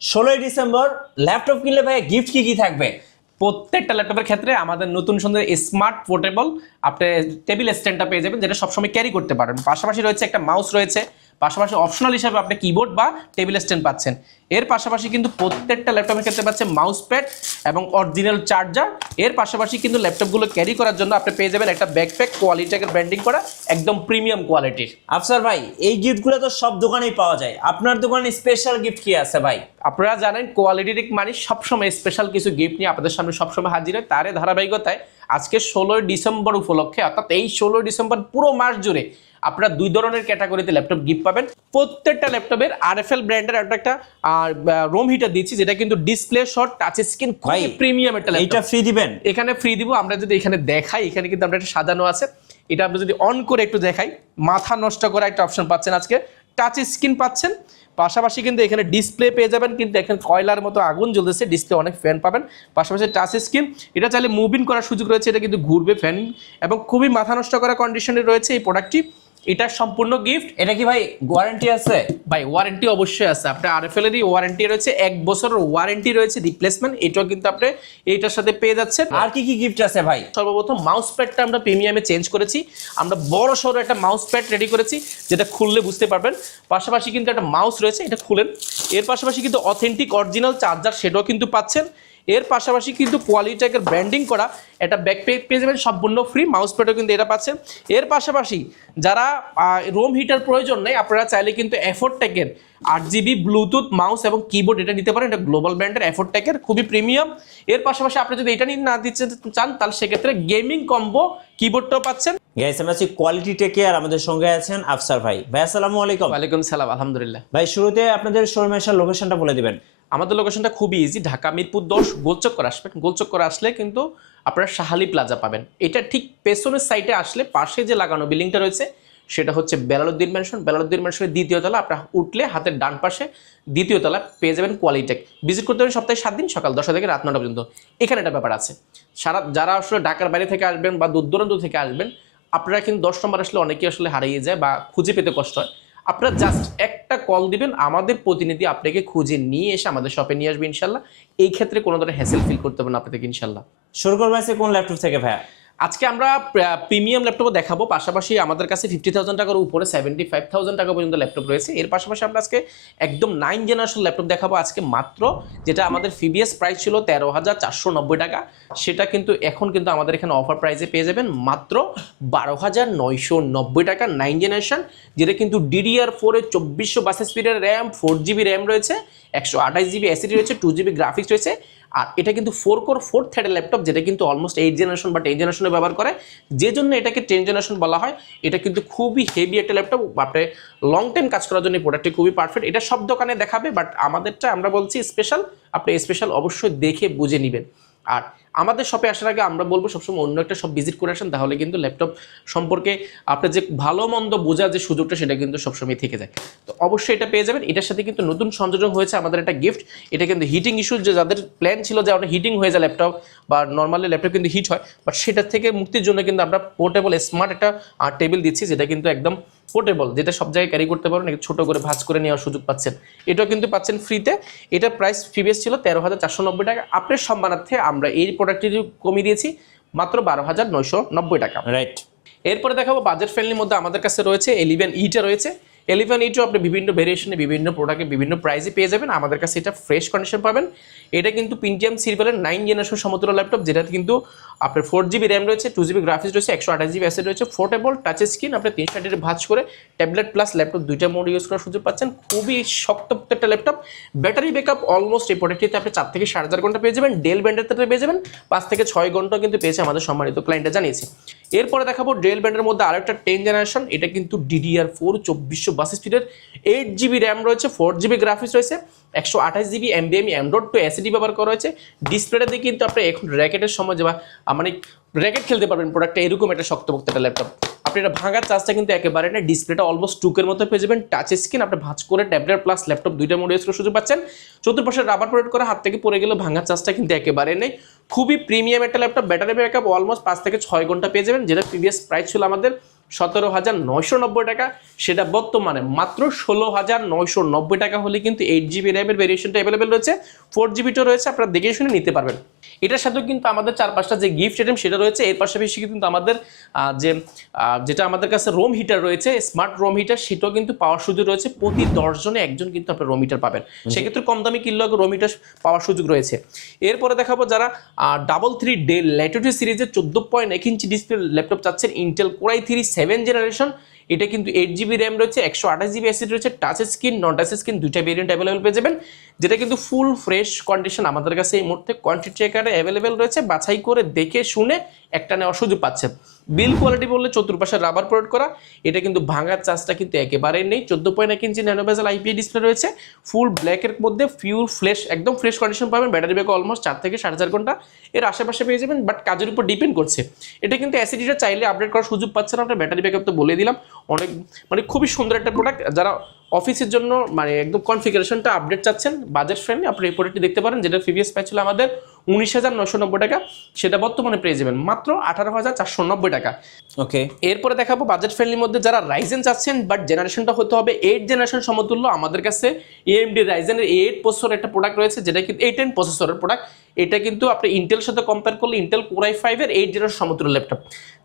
16 December laptop কিনলে ভাই gift কি কি থাকবে? প্রত্যেকটা ল্যাপটপের ক্ষেত্রে আমাদের নতুন সুন্দর স্মার্ট পোর্টেবল আপনি টেবিল স্ট্যান্ডটা পেয়ে যাবেন, যেটা সবসময় ক্যারি করতে পারেন। পাশাপাশি রয়েছে একটা মাউস রয়েছে, পাশাপাশি অপশনাল হিসেবে আপনি কিবোর্ড বা টেবিল স্ট্যান্ড পাচ্ছেন। এর পাশাপাশি কিন্তু প্রত্যেকটা ল্যাপটপের ক্ষেত্রে পাচ্ছেন মাউস প্যাড এবং অরিজিনাল চার্জার। এর পাশাপাশি কিন্তু ল্যাপটপগুলো ক্যারি করার জন্য আপনি পেয়ে যাবেন একটা ব্যাকপ্যাক, কোয়ালিটিকে ব্র্যান্ডিং করা, একদম প্রিমিয়াম কোয়ালিটির। আফসার ভাই, এই গিফটগুলো তো সব দোকানেই পাওয়া যায়, আপনার দোকানে স্পেশাল গিফট কি আছে ভাই? আপনারা জানেন কোয়ালিটির মানে সবসময় স্পেশাল কিছু গিফট নিয়ে আপনাদের সামনে সবসময় হাজির হয়। তারই ধারাবাহিকতায় আজকে 16 ডিসেম্বর উপলক্ষে, অর্থাৎ এই 16 ডিসেম্বর পুরো মাস জুড়ে আপনারা দুই ধরনের ক্যাটাগরিতে ল্যাপটপ গিফট পাবেন। প্রত্যেকটা ল্যাপটপের আরএফএল ব্র্যান্ডের একটা রোম হিটার দিচ্ছি, যেটা কিন্তু ডিসপ্লে শট টাচ স্ক্রিন খুবই প্রিমিয়াম একটা ল্যাপটপ। এটা ফ্রি দিবেন? এখানে ফ্রি দিব। আমরা যদি এখানে দেখাই, এখানে কিন্তু আমরা একটা সাজানো আছে, এটা আপনি যদি অন করে একটু দেখাই, মাথা নষ্ট করা একটা অপশন পাচ্ছেন আজকে, টাচ স্ক্রিন পাচ্ছেন। পাশাপাশি কিন্তু এখানে ডিসপ্লে পেয়ে যাবেন, কিন্তু এখানে কয়লার মতো আগুন জ্বলতেছে, ডিসপ্লে অনেক ফ্যান পাবেন। পাশাপাশি টাচ স্ক্রিন, এটা চাইলে মুভিং করার সুযোগ রয়েছে, এটা কিন্তু ঘুরবে ফ্যান, এবং খুবই মাথা নষ্ট করা কন্ডিশনে রয়েছে এই প্রোডাক্টটি। এটা সম্পূর্ণ গিফট। এটা কি ভাই ওয়ারেন্টি আছে? ভাই ওয়ারেন্টি অবশ্যই আছে। আপনার আরএফএল এরই ওয়ারেন্টি রয়েছে, 1 বছরের ওয়ারেন্টি রয়েছে, রিপ্লেসমেন্ট, এটাও কিন্তু আপনি এইটার সাথে পেয়ে যাচ্ছেন। আর কি কি গিফট আছে ভাই? সর্বপ্রথম মাউস প্যাডটা আমরা প্রিমিয়ামে চেঞ্জ করেছি। আমরা বড় সড়ো একটা মাউস প্যাড রেডি করেছি, যেটা খুললে বুঝতে পারবেন। পাশাপাশি কিন্তু একটা মাউস রয়েছে, এটা খুলেন। এর পাশাপাশি কিন্তু অথেন্টিক অরিজিনাল চার্জার, সেটাও কিন্তু পাচ্ছেন। এর পাশাপাশি কিন্তু কোয়ালিটিকে ব্র্যান্ডিং করা একটা ব্যাকপ্যাক পেয়ে যাবেন সম্পূর্ণ ফ্রি, মাউস প্যাডও কিন্তু এটা পাচ্ছেন। এর পাশাপাশি যারা রোম হিটার প্রয়োজন নেই, আপনারা চাইলে কিন্তু এফোর্টেকের 8GB ব্লুটুথ মাউস এবং কিবোর্ড এটা নিতে পারেন। এটা গ্লোবাল ব্র্যান্ডের এফোর্টেকের, খুবই প্রিমিয়াম। এর পাশাপাশি আপনি যদি এটা নিয়ে না দিতে চান, তাহলে সেক্ষেত্রে গেমিং কম্বো কিবোর্ডটাও পাচ্ছেন। গাইস, আমরা আছি কোয়ালিটি টেকে, আর আমাদের সঙ্গে আছেন আফসার ভাই। ভাই আসসালামু আলাইকুম। ওয়ালাইকুম সালাম, আলহামদুলিল্লাহ। ভাই, শুরুতে আপনাদের শোরুমে আসার লোকেশনটা বলে দিবেন। আমাদের লোকেশনটা খুবই ইজি, ঢাকা মিরপুর 10 গোলচক্কর আসবেন। গোলচক্কর আসলে কিন্তু আপনারা শাহালি প্লাজা পাবেন। এটা ঠিক পেছনের সাইডে আসলে পাশে যে লাগানো বিল্ডিংটা রয়েছে, সেটা হচ্ছে বেলালউদ্দিন ম্যানশন। বেলালউদ্দিন ম্যানশনের দ্বিতীয় তলা, আপনারা উঠলে হাতের ডান পাশে দ্বিতীয় তলা পেয়ে যাবেন কোয়ালিটেক। ভিজিট করতে পারেন সপ্তাহে 7 দিন, সকাল 10টা থেকে রাত 9টা পর্যন্ত। এখানে একটা ব্যাপার আছে, যারা আসলে ঢাকার বাইরে থেকে আসবেন বা দূর দূরান্ত থেকে আসবেন, আপনারা কিন্তু 10 নম্বর আসলে অনেকেই আসলে হারিয়ে যায় বা খুঁজে পেতে কষ্ট হয়। আপনারা জাস্ট একটা কল দিবেন, আমাদের প্রতিনিধি আপনাকে খুঁজে নিয়ে এসে আমাদের শপে নিয়ে আসবে ইনশাল্লাহ। এই ক্ষেত্রে কোনো ধরনের হ্যাসেল ফিল করতে হবে না আপনাদেরকে ইনশাল্লাহ। শুরু করবো আছে কোন ল্যাপটপ থেকে ভাইয়া? আজকে আমরা প্রিমিয়াম ল্যাপটপও দেখাবো। পাশাপাশি আমাদের কাছে 50,000 টাকার উপরে 75,000 টাকা পর্যন্ত ল্যাপটপ রয়েছে। এর পাশাপাশি আমরা আজকে একদম 9 জেনারেশন ল্যাপটপ দেখাবো আজকে মাত্র, যেটা আমাদের প্রিভিয়াস প্রাইস ছিল 13,490 টাকা, সেটা কিন্তু এখন কিন্তু আমাদের এখানে অফার প্রাইসে পেয়ে যাবেন মাত্র 12,990 টাকা। 9 জেনারেশন, যেটা কিন্তু DDR4 এর 2400 বাস স্পিডের র্যাম, 4GB র্যাম রয়েছে, 128GB SSD রয়েছে, 2GB গ্রাফিক্স রয়েছে। আর এটা কিন্তু 4 কোর 4 থ্রেডের ল্যাপটপ, যেটা কিন্তু অলমোস্ট 8 জেনারেশন বা 10 জেনারেশনে ব্যবহার করে, যে জন্য এটাকে 10 জেনারেশন বলা হয়। এটা কিন্তু খুবই হেভি একটা ল্যাপটপ, আপনি লং টাইম কাজ করার জন্য প্রোডাক্টটি খুবই পারফেক্ট। এটা সব দোকানে দেখাবে, বাট আমাদেরটা আমরা বলছি স্পেশাল, আপনি স্পেশাল অবশ্যই দেখে বুঝে নেবেন। আর আমাদের শপে আসার আগে আমরা বলবো সবসময় অন্য একটা শপ ভিজিট করে আসেন, তাহলে কিন্তু ল্যাপটপ সম্পর্কে আপনার যে ভালো মন্দ বোঝার যে সুযোগটা, সেটা কিন্তু সবসময় থেকে যায়। তো অবশ্যই এটা পেয়ে যাবেন। এটার সাথে কিন্তু নতুন সংযোজন হয়েছে আমাদের একটা গিফট। এটা কিন্তু হিটিং ইস্যু, যে যাদের প্ল্যান ছিল যে আপনার হিটিং হয়ে যায় ল্যাপটপ, বা নর্মালি ল্যাপটপ কিন্তু হিট হয়, বাট সেটার থেকে মুক্তির জন্য কিন্তু আমরা পোর্টেবল স্মার্ট একটা টেবিল দিচ্ছি, যেটা কিন্তু একদম পোর্টেবল, যেটা সব জায়গায় ক্যারি করতে পারবেন, ছোট করে ভাঁজ করে নেওয়ার সুযোগ পাচ্ছেন। এটাও কিন্তু পাচ্ছেন ফ্রিতে। এটা প্রাইস প্রিভিয়াস ছিল 13,490 টাকা। আপনার সম্মানার্থে আমরা এই প্রোডাক্টটি কমিয়ে দিয়েছি মাত্র 12,990 টাকা। রাইট। এরপরে দেখাবো বাজেট ফ্রেন্ডলির মধ্যে আমাদের কাছে রয়েছে 11E রয়েছে। 11E আপনি বিভিন্ন ভেরিয়েশনে, বিভিন্ন প্রোডাক্টে, বিভিন্ন প্রাইসে পেয়ে যাবেন। আমাদের কাছে এটা ফ্রেশ কন্ডিশন পাবেন। এটা কিন্তু পেন্টিয়াম সিরিজের 9 জেনারেশন সমতুল্য ল্যাপটপ, যেটা কিন্তু আপনার 4GB র্যাম রয়েছে, 2GB গ্রাফিক্স রয়েছে, 128GB SSD রয়েছে, পোর্টেবল টাচ স্ক্রিন, আপনি 360 ভাঁজ করে ট্যাবলেট প্লাস ল্যাপটপ দুইটা মোড ইউজ করার সুযোগ পাচ্ছেন। খুবই শক্ত একটা ল্যাপটপ। ব্যাটারি ব্যাকআপ অলমোস্ট এই প্রোডাক্টটিতে আপনি 4 থেকে 4.5 ঘন্টা পেয়ে যাবেন। ডেল ব্যান্ডের ক্ষেত্রে পেয়ে যাবেন 5 থেকে 6 ঘন্টা কিন্তু পেয়েছে আমাদের সম্মানিত ক্লায়েন্টরা জানিয়েছে। এরপরে দেখাবো ডেল ব্যান্ডের মধ্যে আরেকটা 10 জেনারেশন। এটা কিন্তু DDR4 2400 বাস স্পিডের, 8GB র্যাম রয়েছে, 4GB গ্রাফিক্স রয়েছে, 128GB NVMe M.2 SSD ব্যবহার করা হয়েছে। ডিসপ্লেটা দিয়ে কিন্তু আপনি এখন র্যাকেটের সময় যে মানে র্যাকেট খেলতে পারবেন প্রোডাক্টটা, এরকম একটা শক্তপোক্ত একটা ল্যাপটপ। আপনি এটা ভাঙার চার্জটা কিন্তু একেবারে না। ডিসপ্লেটা অলমোস্ট টুকের মতো পেয়ে যাবেন, টাচ স্ক্রিন, আপনি ভাঁজ করে ট্যাবলেট প্লাস ল্যাপটপ দুইটা মোড ইউজ করার সুযোগ পাচ্ছেন। চতুর্পাশে রাবার প্রোটেক্ট করে হাত থেকে পড়ে গেলেও ভাঙার চার্জটা কিন্তু একেবারে নেই। খুবই প্রিমিয়াম একটা ল্যাপটপ। ব্যাটারি ব্যাকআপ অলমোস্ট 5 থেকে 6 ঘন্টা পেয়ে যাবেন, যেটা প্রিভিয়াস প্রাইস ছিল আমাদের 17,990 টাকা, সেটা বর্তমানে মাত্র 16,990 টাকা হলে কিন্তু 8GB র্যামের ভেরিয়েশনটা অ্যাভেলেবেল রয়েছে। 4GBটা রয়েছে, আপনারা দেখে শুনে নিতে পারবেন। এটার সাথেও কিন্তু আমাদের 4-5টা যে গিফট আইটেম সেটা রয়েছে। এর পাশাপাশি কিন্তু আমাদের যেটা আমাদের কাছে রুম হিটার রয়েছে, স্মার্ট রুম হিটার, সেটাও কিন্তু পাওয়ার সুযোগ রয়েছে। প্রতি 10 জনে একজন কিন্তু আপনার রুম হিটার পাবেন। সেক্ষেত্রে কম দামি কিনলেও রুম হিটার পাওয়ার সুযোগ রয়েছে। এরপরে দেখাবো যারা 3 ডেল ল্যাটিটিউড সিরিজের 14.1 ইঞ্চি ডিসপ্লে ল্যাপটপ চাচ্ছেন, ইন্টেল কোর i3 7 জেনারেশন, এটা কিন্তু 8GB র্যাম রয়েছে, 128GB এসএসডি রয়েছে, টাচ স্ক্রিন নন টাচ স্ক্রিন দুইটা ভেরিয়েন্ট অ্যাভেলেবেল পেয়ে যাবেন, যেটা কিন্তু ফুল ফ্রেশ কন্ডিশন আমাদের কাছে এই মুহূর্তে কোয়ান্টিটি চেকারে অ্যাভেলেবেল রয়েছে। বাছাই করে দেখে শুনে একটা নেওয়ার সুযোগ পাচ্ছেন। বিল কোয়ালিটি বললে চতুর্পাশে রাবার প্রোডাক্ট করা, এটা কিন্তু ভাঙার চান্সটা কিন্তু একেবারেই নেই। 14.1 ইঞ্চি ন্যানো বেজেল আইপিএস ডিসপ্লে রয়েছে, ফুল ব্ল্যাকের মধ্যে পিওর ফ্রেশ একদম ফ্রেশ কন্ডিশন পাবেন। ব্যাটারি ব্যাকআপ অলমোস্ট 4 থেকে 4.5 ঘন্টা এর আশেপাশে পেয়ে যাবেন, বাট কাজের উপর ডিপেন্ড করছে। এটা কিন্তু অ্যাসিডিটা চাইলে আপডেট করার সুযোগ পাচ্ছেন আপনার। ব্যাটারি ব্যাকআপ তো বলে দিলাম, অনেক খুবই সুন্দর একটা প্রোডাক্ট। যারা অফিসের জন্য একদম কনফিগারেশনটা আপডেট চাচ্ছেন, বাজেট ফ্রেন্ডলি, আপনি এই প্রোডাক্টটি দেখতে পারেন, যেটা প্রিভিয়াস প্রাইস ছিল আমাদের 19,990 টাকা, সেটা বর্তমানে পেয়ে যাবেন মাত্র 18,490 টাকা। ওকে, এরপরে দেখাবো বাজেট ফ্রেন্ডলির মধ্যে যারা রাইজেন চাচ্ছেন, বাট জেনারেশনটা হতে হবে 8 জেনারেশন সমতুল্য। আমাদের কাছে AMD রাইজেনের 8 প্রসেসর একটা প্রোডাক্ট রয়েছে, যেটা কিন্তু 810 প্রসেসরের প্রোডাক্ট। এটা কিন্তু আপনি ইন্টেল সাথে কম্পেয়ার করলে ইন্টেল কোর i5 এর 8 জেনারেশন সমতুল্য ল্যাপটপ,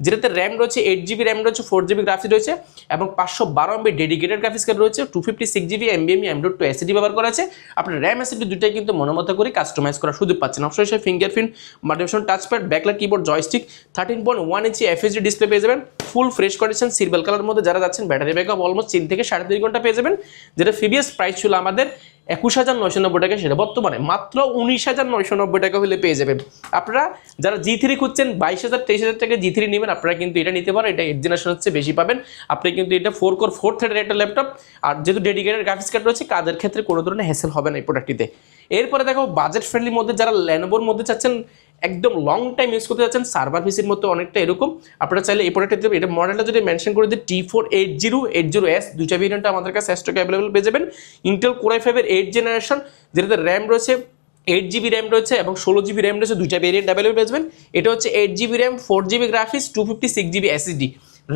যেটাতে র্যাম রয়েছে 8GB র্যাম রয়েছে, 4GB গ্রাফিক্স রয়েছে এবং 512 MB ডেডিকেটেড গ্রাফিক্স কার্ড রয়েছে, 256GB NVMe M.2 SSD ব্যবহার করা আছে। আপনার র্যাম এসএসডি দুটাই কিন্তু মনোমতো করে কাস্টমাইজ করার সুযোগ পাচ্ছেন। অপশন হিসেবে fingerprint, multifunction touchpad, backlight keyboard, joystick, 13.1 ইঞ্চি FHD ডিসপ্লে পেয়ে যাবেন, ফুল ফ্রেশ কন্ডিশন সিলভার কালারের মধ্যে যারা যাচ্ছেন। ব্যাটারি ব্যাকআপ অলমোস্ট 3 থেকে 3.5 ঘন্টা পেয়ে যাবেন, যেটা প্রিভিয়াস প্রাইস ছিল আমাদের 21,990 টাকা, সেটা বর্তমানে মাত্র 19,990 টাকা হলে পেয়ে যাবেন। আপনারা যারা G3 খুঁজছেন 22,000 23,000 টাকা G3 নেবেন, আপনারা কিন্তু এটা নিতে পারেন। এটা 8 জেনারেশন হচ্ছে বেশি পাবেন আপনি, কিন্তু এটা 4 কোর 4 থ্রেডের একটা ল্যাপটপ, আর যেহেতু ডেডিকেটেড গ্রাফিক্স কার্ড রয়েছে, কাজের ক্ষেত্রে কোনো ধরনের হ্যাসেল হবে না এই প্রোডাক্টটিতে। এরপরে দেখো বাজেট ফ্রেন্ডলির মধ্যে যারা ল্যানোভোর মধ্যে চাচ্ছেন, একদম লং টাইম ইউজ করতে যাচ্ছেন, সার্ভার পিসির মতো অনেকটা এরকম, আপনারা চাইলে এই প্রোডাক্টটি, এটা মডেলটা যদি মেনশন করে দিই T48080S, দুইটা ভেরিয়েন্ট আমাদের কাছে স্টকে অ্যাভেলেবল পেয়ে যাবেন। ইন্টেল কোর i5 এর 8 জেনারেশন, যেটাতে র্যাম রয়েছে 8GB র্যাম রয়েছে এবং 16GB র্যাম রয়েছে, দুইটা ভেরিয়েন্ট অ্যাভেলেবল পেয়ে যাবেন। এটা হচ্ছে 8GB RAM, 4GB graphics, 256GB SSD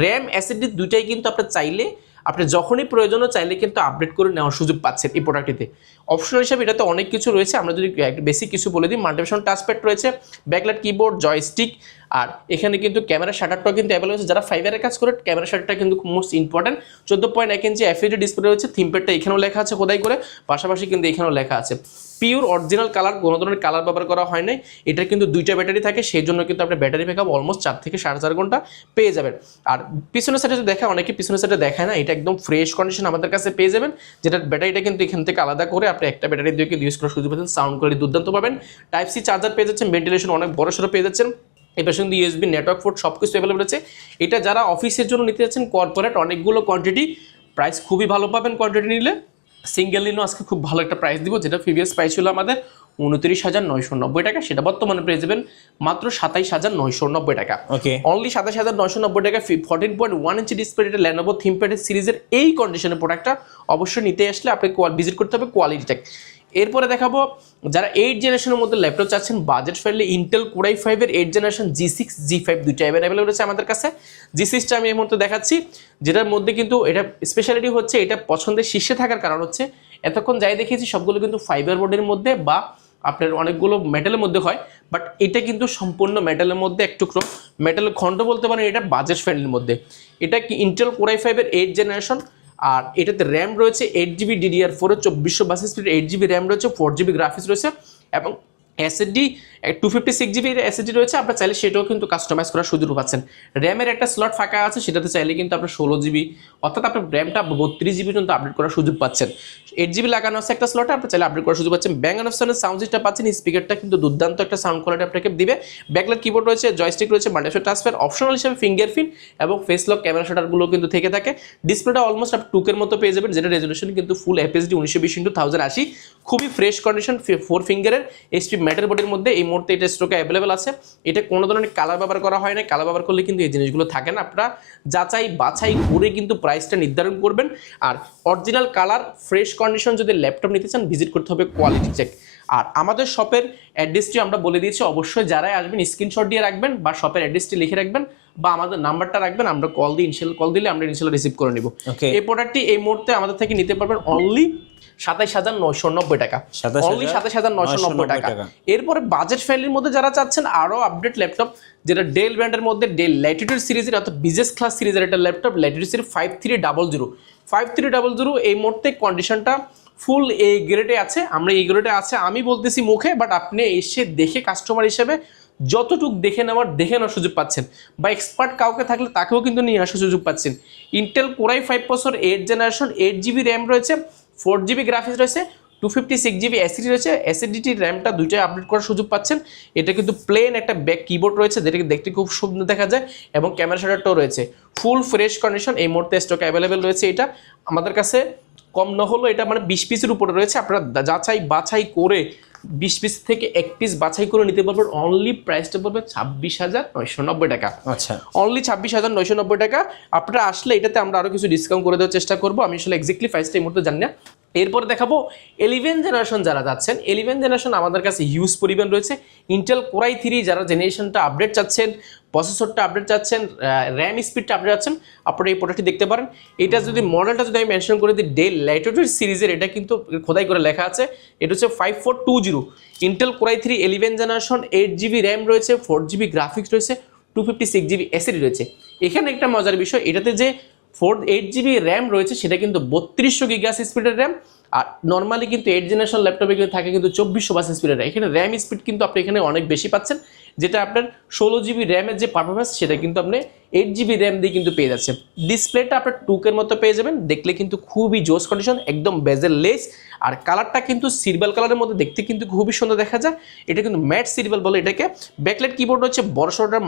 RAM SSD দুইটাই কিন্তু আপনার চাইলে আপনি যখনই প্রয়োজনও চাইলে কিন্তু আপডেট করে নেওয়ার সুযোগ পাচ্ছেন এই প্রোডাক্টটিতে। অপশনাল হিসাবে এটাতে অনেক কিছু রয়েছে, আমরা যদি বেসিক কিছু বলে দিই, মাল্টিফাংশন টাচপ্যাড রয়েছে, ব্যাকলাইট কিবোর্ড, জয়স্টিক, আর এখানে কিন্তু ক্যামেরা শাটারটাও কিন্তু অ্যাভেলেবল আছে। যারা ফাইবারের কাজ করে, ক্যামেরা শাটারটা কিন্তু মোস্ট ইম্পর্টেন্ট। 14.1 ইঞ্চি FHD ডিসপ্লে রয়েছে, থিমপ্যাডটা এখানেও লেখা আছে খোদাই করে, পাশাপাশি কিন্তু এখানেও লেখা আছে পিওর অরিজিনাল কালার, কোনো ধরনের কালার ব্যবহার করা হয় নাই। এটা কিন্তু দুইটা ব্যাটারি থাকে, সেই জন্য কিন্তু আপনি ব্যাটারি ব্যাকআপ অলমোস্ট 4 থেকে 4.5 ঘন্টা পেয়ে যাবেন। আর পিছনের সাইডে দেখা, অনেকে পিছনের সাইডে দেখায় না, এটা একদম ফ্রেশ কন্ডিশন আমাদের কাছে পেয়ে যাবেন, যেটা ব্যাটারিটা কিন্তু এখান থেকে আলাদা করে আপনি একটা ব্যাটারি দিয়ে কিন্তু ইউজ করার সুযোগ পাচ্ছেন। সাউন্ড কোয়ালিটি দুর্দান্ত পাবেন, টাইপ সি চার্জার পেয়ে যাচ্ছেন, ভেন্টিলেশন অনেক বড় সড়ো পেয়ে যাচ্ছেন, এবার কিন্তু USB নেটওয়ার্ক পোর্ট সব কিছু অ্যাভেলেবল আছে। এটা যারা অফিসের জন্য নিতে যাচ্ছেন, কর্পোরেট অনেকগুলো কোয়ান্টিটি, প্রাইস খুবই ভালো পাবেন কোয়ান্টিটি নিলে। সিঙ্গেল নিলেও আজকে খুব ভালো একটা প্রাইস দিব, যেটা প্রিভিয়াস প্রাইস ছিল আমাদের 29,990 টাকা, সেটা বর্তমানে পেয়ে যাবেন মাত্র 27,990 টাকা। ওকে, অনলি 27,990 টাকা। 14.1 ইঞ্চি ডিসপ্লে ল্যানোভো থিমপ্যাড সিরিজের এই কন্ডিশনের প্রোডাক্টটা অবশ্যই নিতে আসলে আপনি ভিজিট করতে হবে কোয়ালিটি টেক। এরপরে দেখাবো যারা 8 জেনারেশনের মধ্যে ল্যাপটপ চাচ্ছেন, budget friendly, Intel core i5 এর 8 জেনারেশন G6 G5 দুইটা অ্যাভেলেবল রয়েছে আমাদের কাছে। G6টা আমি এই মুহূর্তে দেখাচ্ছি, যেটার মধ্যে কিন্তু এটা স্পেশালিটি হচ্ছে, এটা পছন্দের শীর্ষে থাকার কারণ হচ্ছে এতক্ষণ যাই দেখিয়েছি সবগুলো কিন্তু ফাইবার বোর্ডের মধ্যে বা আপনার অনেকগুলো মেটালের মধ্যে হয়, বাট এটা কিন্তু সম্পূর্ণ মেটালের মধ্যে, একটু মেটালের খন্ড বলতে পারেন। এটা বাজেট ফ্রেন্ডলির মধ্যে, এটা কি ইন্টেল কোর i5 এর 8 জেনারেশন, আর এটাতে র্যাম রয়েছে 8GB DDR4 এর 2422 স্পিড, 8GB র্যাম রয়েছে, 4GB গ্রাফিক্স রয়েছে এবং এসএসডি 256GB এসএসডি রয়েছে। আপনার চাইলে সেটাও কিন্তু কাস্টমাইজ করার সুযোগ পাচ্ছেন। র্যামের একটা স্লট ফাঁকা আছে, সেটাতে চাইলে কিন্তু আপনার 16GB, অর্থাৎ আপনার র্যামটা 32GB পর্যন্ত আপডেট করার সুযোগ পাচ্ছেন। 8GB লাগানো আছে একটা স্লটে, আপনি চাইলে আপডেট করার সুযোগ পাচ্ছেন। ব্যাং অপশনের সাউন্ড সিস্টেম পাচ্ছেন, স্পিকারটা কিন্তু দুর্দান্ত একটা সাউন্ড কোয়ালিটি আপনাকে দিবে। ব্যাকলাইট কিবোর্ড রয়েছে, জয়স্টিক রয়েছে, মাল্টিফাংশন টাচপ্যাড, অপশনাল হিসেবে ফিঙ্গারপ্রিন্ট এবং ফেস লক ক্যামেরা শাটারগুলো কিন্তু থেকে থাকে। ডিসপ্লেটা অলমোস্ট আপনি 2K মতো পেয়ে যাবেন, যেটা রেজলিউশন কিন্তু ফুল FHD 1920x1080, খুবই ফ্রেশ কন্ডিশন, 4 ফিঙ্গারের HP ম্যাটার বোর্ডের মধ্যে এই মুহূর্তে এটা স্টকে অ্যাভেলেবল আছে। এটা কোনো ধরনের কালার ব্যবহার করা হয় না, কালার ব্যবহার করলে কিন্তু এই জিনিসগুলো থাকে না। আপনারা যাচাই বাছাই করে কিন্তু প্রাইসটা নির্ধারণ করবেন। আর অরিজিনাল কালার ফ্রেশ কন্ডিশন যদি ল্যাপটপ নিতে চান, ভিজিট করতে হবে কোয়ালিটি চেক। আর আমাদের শপের অ্যাড্রেসটি আমরা বলে দিয়েছি, অবশ্যই যারাই আসবেন স্ক্রিনশট দিয়ে রাখবেন বা শপের অ্যাড্রেসটি লিখে রাখবেন। বা আমাদের নাম্বারটা রাখবেন, আমরা কল দিয়ে ইনশাল্লাহ কল দিলে আমরা ইনশাল্লাহ রিসিভ করে নিব। Okay. এই প্রোডাক্টটি এই মুহূর্তে আমাদের থেকে নিতে পারবেন অনলি 27,990 টাকা, অনলি 27,990 টাকা। এরপরে বাজেট ফ্রেন্ডলির মধ্যে যারা চাচ্ছেন আরো আপডেট ল্যাপটপ, যেটা ডেল ব্র্যান্ডের মধ্যে ডেল ল্যাটিটিউড সিরিজের অর্থাৎ বিজনেস ক্লাস সিরিজের একটা ল্যাপটপ, ল্যাটিটিউড সিরিজ 5300 এই মুহূর্তে কন্ডিশনটা ফুল এই গ্রেডে আছে, আমরা এই গ্রেডে আছে আমি বলতেছি মুখে, বাট আপনি এসে দেখে কাস্টমার হিসেবে যতটুক দেখে নেওয়ার সুযোগ পাচ্ছেন, বা এক্সপার্ট কাউকে থাকলে তাকেও কিন্তু নিয়ে আসার সুযোগ পাচ্ছেন। Intel core i 5 processor 8 generation, 8GB RAM রয়েছে, 4GB গ্রাফিক্স রয়েছে, 256GB এসএসডি রয়েছে। এসএসডি র্যামটা দুইটাই আপডেট করার সুযোগ পাচ্ছেন। এটা কিন্তু প্লেন একটা ব্যাক কিবোর্ড রয়েছে, যেটাকে দেখতে খুব সুন্দর দেখা যায়, এবং ক্যামেরা শাটারটাও রয়েছে ফুল ফ্রেশ কন্ডিশন। এই মুহূর্তে স্টক অ্যাভেলেবেল রয়েছে। এটা আমাদের কাছে কম না হলো এটা মানে 20 পিসের উপরে রয়েছে, আপনারা যাচাই বাছাই করে 20 পিস থেকে 1 পিস বাছাই করে নিতে পারবেন। অনলি প্রাইসটা পড়বে 26,990 টাকা। আচ্ছা, অনলি 26,990 টাকা। আপনারা আসলে এটাতে আমরা আরো কিছু ডিসকাউন্ট করে দেওয়ার চেষ্টা করবো, আমি আসলে এক্স্যাক্টলি প্রাইসটা এই মুহূর্তে জানি না। এরপরে দেখাবো 11 জেনারেশন যারা যাচ্ছেন। 11 জেনারেশন আমাদের কাছে হিউজ পরিমাণ রয়েছে। ইন্টেল কোরাই 3 যারা জেনারেশনটা আপডেট চাচ্ছেন, প্রসেসরটা আপডেট চাচ্ছেন, র্যাম স্পিডটা আপডেট চাচ্ছেন, আপনারা এই প্রোডাক্টটি দেখতে পারেন। এটা যদি মডেলটা যদি আমি মেনশন করে দিই, ডেল ল্যাটিটিউড সিরিজের, এটা কিন্তু খোদাই করে লেখা আছে, এটা হচ্ছে 5420 Intel core i 3 11 generation, 8GB RAM রয়েছে, 4GB গ্রাফিক্স রয়েছে, 256GB এসএসডি রয়েছে। এখানে একটা মজার বিষয়, এটাতে যে 8GB র্যাম রয়েছে সেটা কিন্তু 3200 গিগাহার্টজ স্পিডের র্যাম, আর নর্মালি কিন্তু 8 জেনারেশন ল্যাপটপে কিন্তু থাকে কিন্তু 2400 বাস স্পিডের। এখানে র্যাম স্পিড কিন্তু আপনি এখানে অনেক বেশি পাচ্ছেন, যেটা আপনার 16GB র্যামের যে পারফরমেন্স সেটা কিন্তু আপনি 8GB র্যাম দিয়ে কিন্তু পেয়ে যাচ্ছে। ডিসপ্লেটা আপনার টুকের মতো পেয়ে যাবেন, দেখলে কিন্তু খুবই জোস কন্ডিশন, একদম বেজেল লেস, আর কালারটা কিন্তু সিলভার কালারের মধ্যে দেখতে কিন্তু খুবই সুন্দর দেখা যায়। এটা কিন্তু ম্যাট সিলভার বলে এটাকে। ব্যাকলাইট কিবোর্ড রয়েছে, বড় সড়ো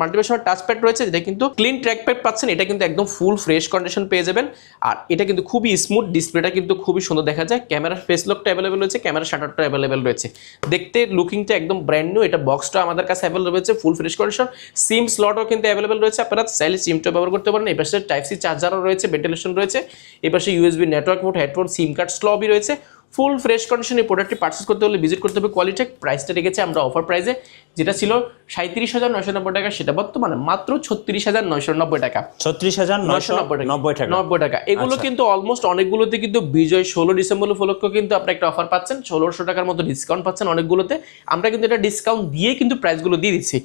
মাল্টিপ্যাড টাচপ্যাড রয়েছে, যেটা কিন্তু ক্লিন ট্র্যাকপ্যাড পাচ্ছেন, এটা কিন্তু একদম ফুল ফ্রেশ কন্ডিশন পেয়ে যাবেন। আর এটা কিন্তু খুবই স্মুথ, ডিসপ্লেটা কিন্তু খুবই সুন্দর দেখা যায়। ক্যামেরার ফেস লকটা অ্যাভেলেবেল রয়েছে, ক্যামেরা শাটারটা অ্যাভেলেবেল রয়েছে, দেখতে লুকিংটা একদম ব্র্যান্ড নিউ। এটা বক্সটা আমাদের কাছে অ্যাভেলেবেল রয়েছে, ফুল ফ্রেশ কন্ডিশন। সিম স্লটও কিন্তু অ্যাভেলেবেল রয়েছে, আপনারা চাইলে সিমটা ব্যবহার করতে পারেন। এই পাশে টাইপ সি চার্জারও রয়েছে, ভেন্টিলেশন রয়েছে, এই পাশে USB network port, headphone, SIM card স্লবই রয়েছে। ফুল ফ্রেশ কন্ডিশনে এই প্রোডাক্টটি পারচেস করতে হলে ভিজিট করতে হবে কোয়ালিটেক। প্রাইসটা রেখেছে আমরা অফার প্রাইসে, যেটা ছিল 37,990 টাকা, সেটা বর্তমানে মাত্র 36,990 টাকা। 36,990 টাকা। এগুলো কিন্তু অলমোস্ট অনেকগুলোতে কিন্তু বিজয় 16 ডিসেম্বর উপলক্ষে কিন্তু আপনি একটা অফার পাচ্ছেন, 1600 টাকার মতো ডিসকাউন্ট পাচ্ছেন অনেকগুলোতে। আমরা কিন্তু এটা ডিসকাউন্ট দিয়ে কিন্তু প্রাইসগুলো দিয়ে দিচ্ছি।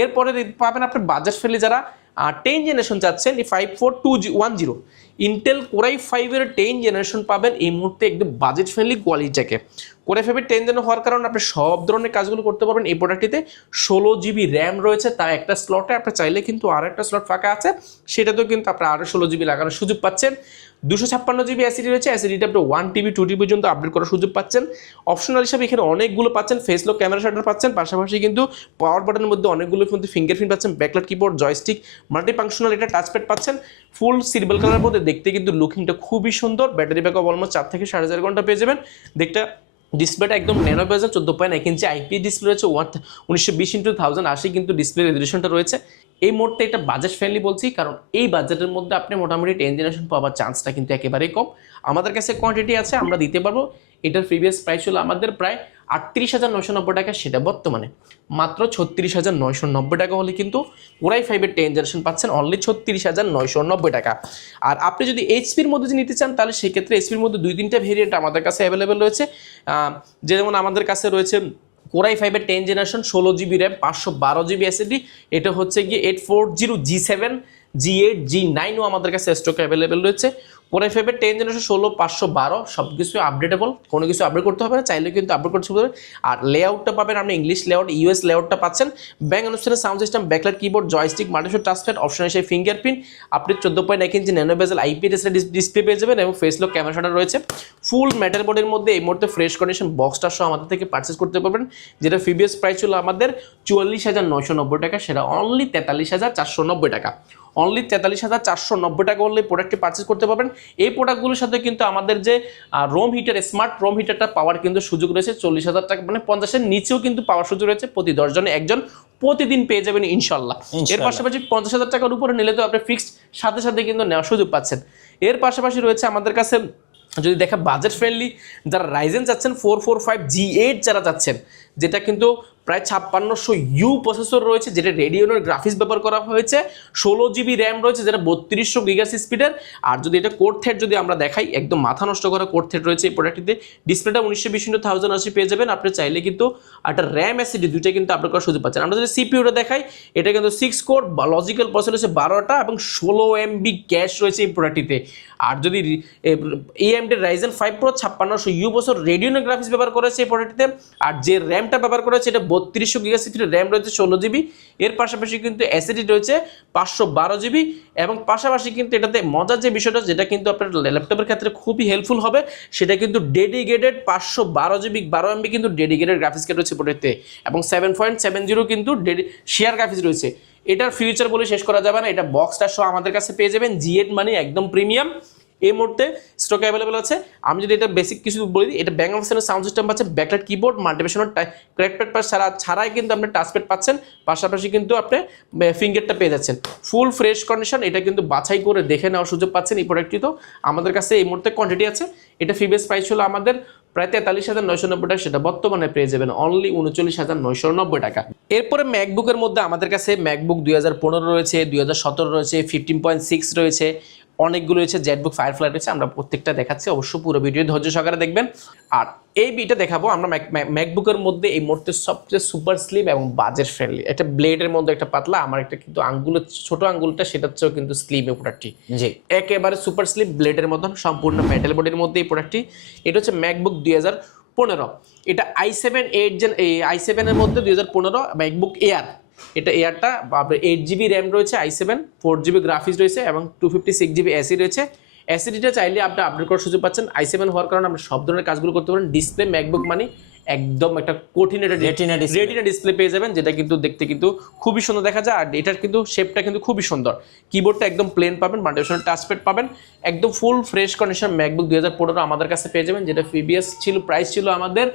এরপরে পাবেন আপনি বাজাজ ফ্রেন্ডলি যারা 10 জেনারেশন চাচ্ছেন, 5420 ইন্টেল কোরাই 5 এর 10 জেনারেশন পাবেন এই মুহূর্তে একদম বাজেট ফ্রেন্ডলি কোয়ালিটিটাকে। কোরাই 5 এর 10 জেনারেশন হওয়ার কারণে আপনি সব ধরনের কাজগুলো করতে পারবেন এই প্রোডাক্টটিতে। 16GB র্যাম রয়েছে, তার একটা স্লটে আপনি চাইলে কিন্তু আর একটা স্লট ফাঁকা আছে, সেটাতেও কিন্তু আপনি আরও 16GB লাগানোর সুযোগ পাচ্ছেন। 256GB এসএসডি রয়েছে, এসএসডিটা আপনি 1TB 2TB পর্যন্ত আপডেট করার সুযোগ পাচ্ছেন। অপশনাল হিসাবে এখানে অনেকগুলো পাচ্ছেন, ফেস লক ক্যামেরা শাটার পাচ্ছেন, পাশাপাশি কিন্তু পাওয়ার বাটনের মধ্যে অনেকগুলো কিন্তু ফিঙ্গারপ্রিন্ট পাচ্ছেন, ব্যাকলাইট কিবোর্ড, জয়স্টিক, মাল্টিফাংশনাল এটা টাচপ্যাড পাচ্ছেন, ফুল সিলভার কালারের মধ্যে দেখতে কিন্তু লুকিংটা খুবই সুন্দর। ব্যাটারি ব্যাকআপ অলমোস্ট 4 থেকে 4.5 ঘন্টা পেয়ে যাবেন। দেখতে ডিসপ্লেটা একদম ন্যানো বেজেল, 14.1 ইঞ্চি আইপিএস ডিসপ্লে রয়েছে, 1920x1080 কিন্তু ডিসপ্লে রেজলিউশনটা রয়েছে। এই মোডটা এটা বাজেট ফ্রেন্ডলি বলছি, কারণ এই বাজেটের মধ্যে আপনি মোটামুটি 10 জেনারেশন পাওয়ার চান্সটা কিন্তু একেবারেই কম। আমাদের কাছে কোয়ান্টিটি আছে, আমরা দিতে পারবো। এটার প্রিভিয়াস প্রাইস ছিল আমাদের প্রায় 38,990 টাকা, সেটা বর্তমানে মাত্র 36,990 টাকা হলে কিন্তু কোরাই 5 এর 10 জেনারেশন পাচ্ছেন অনলি 36,990 টাকা। আর আপনি যদি এইচপির মধ্যে নিতে চান, তাহলে সেক্ষেত্রে এইচপির মধ্যে 2-3টা ভেরিয়েন্ট আমাদের কাছে অ্যাভেলেবেল রয়েছে। যেমন আমাদের কাছে রয়েছে কোরাই 5 এর 10 generation, 16GB RAM, 512GB SSD, এটা হচ্ছে গিয়ে 840 G7 G8 G9ও আমাদের কাছে স্টক অ্যাভেলেবেল রয়েছে। কোরাই 5 এর 10 জেনারেশন 16 512 সব কিছু আপডেটেবল, কোনো কিছু আপডেট করতে হবে না, চাইলে কিন্তু আপডেট করতে হবে। আর লেআউটটা পাবেন আপনি ইংলিশ লেআউট, ইউএস লেআউটটা পাচ্ছেন। ব্যাং অনুষ্ঠানের sound system, backlight keyboard, joystick, multipad touchpad, option হিসেবে ফিঙ্গারপ্রিন্ট, আপনি 14.1 ইঞ্চি ন্যানো বেজেল আইপিএস ডিসপ্লে পেয়ে যাবেন, এবং ফেস লক ক্যামেরা শাটার রয়েছে। ফুল মেটাল বোর্ডের মধ্যে এই মুহূর্তে ফ্রেশ কন্ডিশন বক্সটা সহ আমাদের থেকে পারচেস করতে পারবেন, যেটা প্রিভিয়াস প্রাইস ছিল আমাদের 44,990 টাকা, সেটা অনলি 43,490 টাকা। অনলি 43,490 টাকা হলে প্রোডাক্টটি পারচেস করতে পারবেন। এই প্রোডাক্টগুলোর সাথে কিন্তু আমাদের যে রোম হিটার, স্মার্ট রোম হিটারটা পাওয়ার কিন্তু সুযোগ রয়েছে 40,000 টাকা, মানে 50-এর নিচেও কিন্তু পাওয়ার সুযোগ রয়েছে। প্রতি 10 জনে একজন প্রতিদিন পেয়ে যাবেন ইনশাল্লাহ। এর পাশাপাশি 50,000 টাকার উপরে নিলে তো আপনি ফিক্সড সাথে সাথে কিন্তু নেওয়ার সুযোগ পাচ্ছেন। এর পাশাপাশি রয়েছে আমাদের কাছে যদি দেখা বাজেট ফ্রেন্ডলি যারা রাইজেন চাচ্ছেন 445 G8 যারা চাচ্ছেন, যেটা কিন্তু প্রায় 5600 ইউ প্রসেসর রয়েছে, যেটা রেডিয়নের গ্রাফিক্স ব্যবহার করা হয়েছে, 16 GB র্যাম রয়েছে, যেটা 3200 গিগাহার্টজ স্পিডের। আর যদি এটা কোর থ্রেড যদি আমরা দেখাই, একদম মাথা নষ্ট করা কোর থ্রেড রয়েছে এই প্রোডাক্টটিতে। ডিসপ্লেটা 1920x1080 পেয়ে যাবেন। আপনি চাইলে কিন্তু একটা র্যাম এসএসডি দুইটা কিন্তু আপলোড করার সুযোগ পাচ্ছেন। আমরা যদি সিপিইউটা দেখাই, এটা কিন্তু 6 কোর লজিক্যাল প্রসেসর রয়েছে 12টা এবং 16 MB ক্যাশ রয়েছে এই প্রোডাক্টটিতে। আর যদি AMD Ryzen 5 Pro 5600 ইউ বছর রেডিয়নের গ্রাফিক্স ব্যবহার করেছে এই প্রোডাক্টটিতে। আর যে র্যামটা ব্যবহার করেছে এটা 3200 গিগাহার্টজ র্যাম রয়েছে 16 GB। এর পাশাপাশি কিন্তু এসএসডি রয়েছে 512 GB। এবং পাশাপাশি কিন্তু এটাতে মজার যে বিষয়টা, যেটা কিন্তু আপনার ল্যাপটপের ক্ষেত্রে খুবই হেল্পফুল হবে, সেটা কিন্তু ডেডিকেটেড 512 GB 12 MB কিন্তু ডেডিকেটেড গ্রাফিক্স কার্ড রয়েছে প্রোডাক্টে। এবং 7.70 কিন্তু শেয়ার গ্রাফিক্স রয়েছে। এটার ফিউচার বলে শেষ করা যাবে না। এটা বক্সটা সহ আমাদের কাছে পেয়ে যাবেন G8 মানে একদম প্রিমিয়াম। এই মুহূর্তে স্টক অ্যাভেলেবল আছে। আমি যদি এটা বেসিক কিছু বলে দিই, এটা ব্যাং অফিসের সাউন্ড সিস্টেম পাচ্ছে, ব্যাকলাইট কিবোর্ড, মাল্টিপ্যাশনের ট্র্যাকপ্যাড ছাড়াই কিন্তু আপনি টাচপ্যাড পাচ্ছেন। পাশাপাশি কিন্তু আপনি ফিঙ্গারটা পেয়ে যাচ্ছেন ফুল ফ্রেশ কন্ডিশন। এটা কিন্তু বাছাই করে দেখে নেওয়ার সুযোগ পাচ্ছেন। এই প্রোডাক্টটি তো আমাদের কাছে এই মুহূর্তে কোয়ান্টিটি আছে। এটা ফিবেস প্রাইস ছিল আমাদের প্রায় 43,990 টাকা, সেটা বর্তমানে পেয়ে যাবেন অনলি 39,990 টাকা। এরপরে ম্যাকবুকের মধ্যে আমাদের কাছে ম্যাকবুক 2015 রয়েছে, 2017 রয়েছে, 15.6 রয়েছে, অনেকগুলো রয়েছে, জেটবুক ফায়ারফ্লাই রয়েছে। আমরা প্রত্যেকটা দেখাচ্ছি, অবশ্য পুরো ভিডিও ধৈর্য সহকারে দেখবেন। আর এই বিটা দেখাবো আমরা ম্যাকবুকের মধ্যে এই মুহূর্তে সবচেয়ে সুপার স্লিম এবং বাজেট ফ্রেন্ডলি। একটা ব্লেডের মধ্যে একটা পাতলা, আমার একটা কিন্তু আঙ্গুলের ছোট আঙ্গুলটা সেটা হচ্ছেও কিন্তু স্লিম এই প্রোডাক্টটি। জি, একেবারে সুপার স্লিম ব্লেডের মতন সম্পূর্ণ মেটাল বডির মধ্যে এই প্রোডাক্টটি। এটা হচ্ছে ম্যাকবুক 2015। এটা i7 8 জেন i7 এর মধ্যে 2015 ম্যাকবুক এয়ার। এটা এয়ারটা 8 GB র্যাম রয়েছে, i7 4 GB গ্রাফিক্স রয়েছে এবং 256 GB এসি রয়েছে। এসিডিটা চাইলে আপনি আপডেট করার সুযোগ পাচ্ছেন। i7 হওয়ার কারণে আপনি সব ধরনের কাজগুলো করতে পারেন। ডিসপ্লে ম্যাকবুক মানে একদম একটা কঠিন রেটিনা ডিসপ্লে পেয়ে যাবেন, যেটা কিন্তু দেখতে কিন্তু খুবই সুন্দর দেখা যায়। আর এটার কিন্তু শেপটা কিন্তু খুবই সুন্দর। কিবোর্ডটা একদম প্লেন পাবেন, মাল্টিপ্যাশনের টাচপ্যাড পাবেন, একদম ফুল ফ্রেশ কন্ডিশন ম্যাকবুক 2015 আমাদের কাছে পেয়ে যাবেন। যেটা প্রিভিয়াস ছিল প্রাইস ছিল আমাদের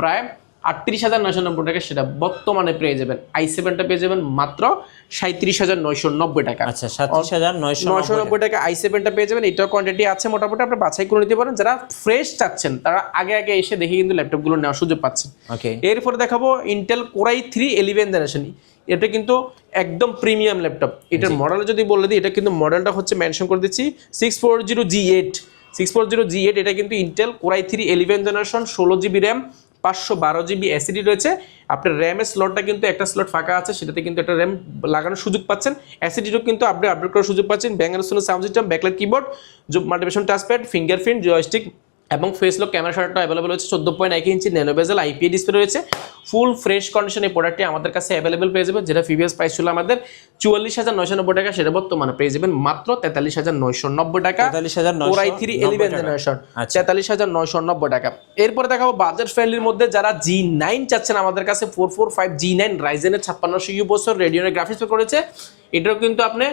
প্রায় 38,990 টাকা, সেটা বর্তমানে পেয়ে যাবেন i7টা পেয়ে যাবেন মাত্র 37,990 টাকা। আচ্ছা, 37,990 টাকা i7টা পেয়ে যাবেন। এটাও কোয়ান্টিটি আছে মোটামুটি, আপনি বাছাই করে নিতে পারেন। যারা ফ্রেশ চাচ্ছেন তারা আগে এসে দেখে কিন্তু ল্যাপটপগুলো নেওয়ার সুযোগ পাচ্ছেন। ওকে, এরপরে দেখাবো Intel Core i3 11th generation. এটা কিন্তু একদম প্রিমিয়াম ল্যাপটপ। এটার মডেল যদি বলে দিই, এটা কিন্তু মডেলটা হচ্ছে মেনশন করে দিচ্ছি 640G8। এটা কিন্তু Intel Core i3 11th generation, 16 GB RAM, 512 GB SSD রয়েছে। আপনার র্যামের স্লটটা কিন্তু একটা স্লট ফাঁকা আছে, সেটাতে কিন্তু একটা র্যাম লাগানোর সুযোগ পাচ্ছেন। এসএসডিও কিন্তু আপনি আপডেট করার সুযোগ পাচ্ছেন। Bang Olufsen sound system, backlight keyboard, মাল্টিপ্যাশন টাচপ্যাড, ফিঙ্গারপ্রিন্ট, জয়স্টিক এবং ফেস লক ক্যামেরা শাটারটা অ্যাভেলেবল হচ্ছে। 14.1 ইঞ্চি ন্যানো বেজেল আইপিএস ডিসপ্লে রয়েছে। ফুল ফ্রেশ কন্ডিশন এই প্রোডাক্টটি আমাদের কাছে অ্যাভেলেবল পেয়ে যাবেন। যেটা প্রিভিয়াস প্রাইস ছিল আমাদের 44,990 টাকা, সেটা বর্তমানে পেয়ে যাবেন মাত্র 43,990 টাকা। 43,990 Core i3 11th জেনারেশন 43,990 টাকা। এরপরে দেখাবো বাজেট ফ্রেন্ডলির মধ্যে যারা G9 চাচ্ছেন, আমাদের কাছে 445 G9 রাইজেনের 5600 ইউ বছর রেডিয়নের গ্রাফিক্স করেছে। এটাও কিন্তু আপনার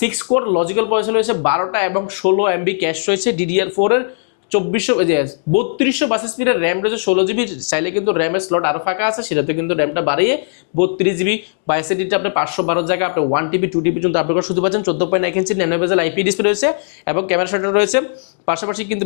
6 কোর লজিক্যাল প্রসেসর রয়েছে 12টা এবং 16 MB ক্যাশ রয়েছে। DDR4 এর 3200 বাস স্পিডের র্যাম রয়েছে, 16 GB। চাইলে কিন্তু র্যামের স্লট আরও ফাঁকা আছে, সেটাতে কিন্তু র্যামটা বাড়িয়ে 32 GB বা এসএসডিটা আপনি 512 জায়গায় আপনি 1 TB 2 TB পর্যন্ত আপডেট করার সুযোগ পাচ্ছেন। 14.1 ইঞ্চি ন্যানো বেজেল আইপি ডিসপ্লে রয়েছে এবং ক্যামেরা শাটার রয়েছে। পাশাপাশি কিন্তু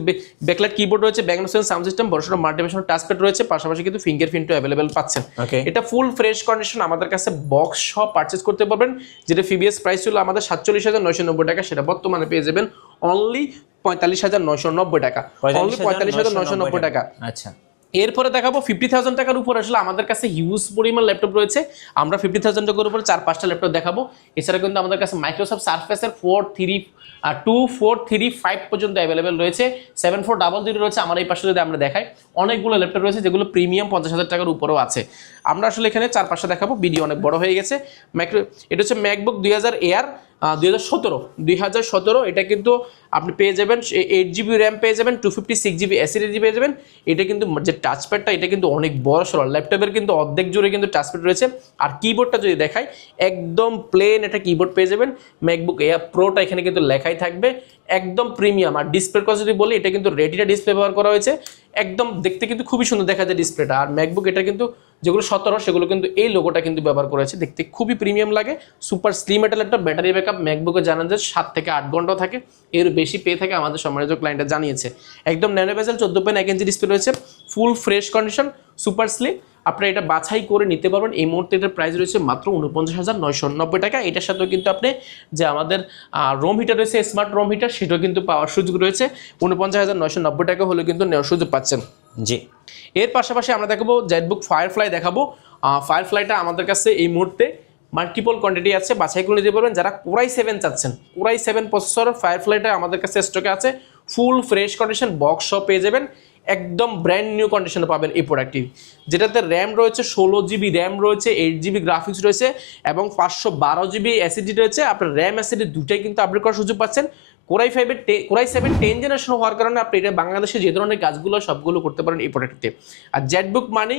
ব্যাকলাইট কিবোর্ড রয়েছে, ব্যাং অলিউশন সাউন্ড সিস্টেম, বড়সড় মাল্টিপ্যাশন টাচপ্যাড রয়েছে। পাশাপাশি কিন্তু ফিঙ্গারপ্রিন্টও অ্যাভেলেবল পাচ্ছেন। এটা ফুল ফ্রেশ কন্ডিশন আমাদের কাছে বক্স সহ পারচেজ করতে পারবেন। যেটা প্রিভিয়াস প্রাইস ছিল আমাদের 47,990 টাকা, সেটা বর্তমানে পেয়ে যাবেন অনলি 45,990 টাকা। অনলি 45,990 টাকা। আচ্ছা, এরপরে দেখাবো 50,000 টাকার উপর আসলে আমাদের কাছে হিউজ পরিমাণ ল্যাপটপ রয়েছে। আমরা 50,000 টাকার উপরে 4-5টা ল্যাপটপ দেখাবো। এছাড়া কিন্তু আমাদের কাছে মাইক্রোসফট সারফেসের 2435 পর্যন্ত অ্যাভেলেবেল রয়েছে। 7400 রয়েছে। আমার এই পাশে যদি আমরা দেখাই, অনেকগুলো ল্যাপটপ রয়েছে যেগুলো প্রিমিয়াম 50,000 টাকার উপরেও আছে। আমরা আসলে এখানে 4-5টা দেখাবো, ভিডিও অনেক বড় হয়ে গেছে। এটা হচ্ছে ম্যাকবুক 2000 এয়ার 2017। এটা কিন্তু আপনি পেয়ে যাবেন 8 GB র্যাম পেয়ে যাবেন, 256 GB এসএসডি পেয়ে যাবেন। এটা কিন্তু যে টাচপ্যাডটা, এটা কিন্তু অনেক বড় সড়, ল্যাপটপের কিন্তু অর্ধেক জুড়ে কিন্তু টাচপ্যাড রয়েছে। আর কিবোর্ডটা যদি দেখাই, একদম প্লেন একটা কিবোর্ড পেয়ে যাবেন। ম্যাকবুক এয়ার প্রোটা এখানে কিন্তু লেখাই থাকবে, একদম প্রিমিয়াম। আর ডিসপ্লের কথা যদি বলি, এটা কিন্তু রেটিনা ডিসপ্লে ব্যবহার করা হয়েছে, একদম দেখতে কিন্তু খুবই সুন্দর দেখা যায় ডিসপ্লেটা। আর ম্যাকবুক এটা কিন্তু যেগুলো 17 সেগুলো কিন্তু এই লোগোটা কিন্তু ব্যবহার করা হয়েছে, দেখতে খুবই প্রিমিয়াম লাগে। সুপার স্লিম একটা ল্যাপটপ। ব্যাটারি ব্যাকআপ ম্যাকবুকে জানান যে 7 থেকে 8 ঘন্টা থাকে, এর বেশি পেয়ে থাকে আমাদের সম্মানিত ক্লায়েন্টরা জানিয়েছে। একদম ন্যানো বেজেল 14.1 ইঞ্চি ডিসপ্লে রয়েছে, full fresh condition, super slim. আপনারা এটা বাছাই করে নিতে পারবেন। এই মুহূর্তে এটার প্রাইস রয়েছে মাত্র 49,990 টাকা। এটার সাথেও কিন্তু আপনি যে আমাদের রুম হিটার রয়েছে, স্মার্ট রুম হিটার, সেটাও কিন্তু পাওয়ার সুযোগ রয়েছে। 49,990 টাকা হলে কিন্তু নেওয়ার সুযোগ পাচ্ছেন। জি, এর পাশাপাশি আমরা দেখাবো জেটবুক ফায়ারফ্লাই দেখাবো। ফায়ারফ্লাইটা আমাদের কাছে এই মুহূর্তে মাল্টিপল কোয়ান্টিটি আছে, বাছাই করে নিতে পারবেন। যারা কোরাই 7 চাচ্ছেন, কোরাই 7 প্রসেসর ফায়ারফ্লাইটা আমাদের কাছে স্টকে আছে, ফুল ফ্রেশ কন্ডিশন বক্স সহ পেয়ে যাবেন, একদম ব্র্যান্ড নিউ কন্ডিশনে পাবেন এই প্রোডাক্টটি, যেটাতে র্যাম রয়েছে 16 জিবি র্যাম রয়েছে, 8 জিবি গ্রাফিক্স রয়েছে এবং 512 জিবি এসএসডি রয়েছে। আপনার র্যাম এসএসডি দুটাই কিন্তু আপডেট করার সুযোগ পাচ্ছেন। কোরাই 7 10 জেনারেশন হওয়ার কারণে আপনি এটা বাংলাদেশে যে ধরনের কাজগুলো সবগুলো করতে পারেন এই প্রোডাক্টটিতে। আর জেটবুক মানে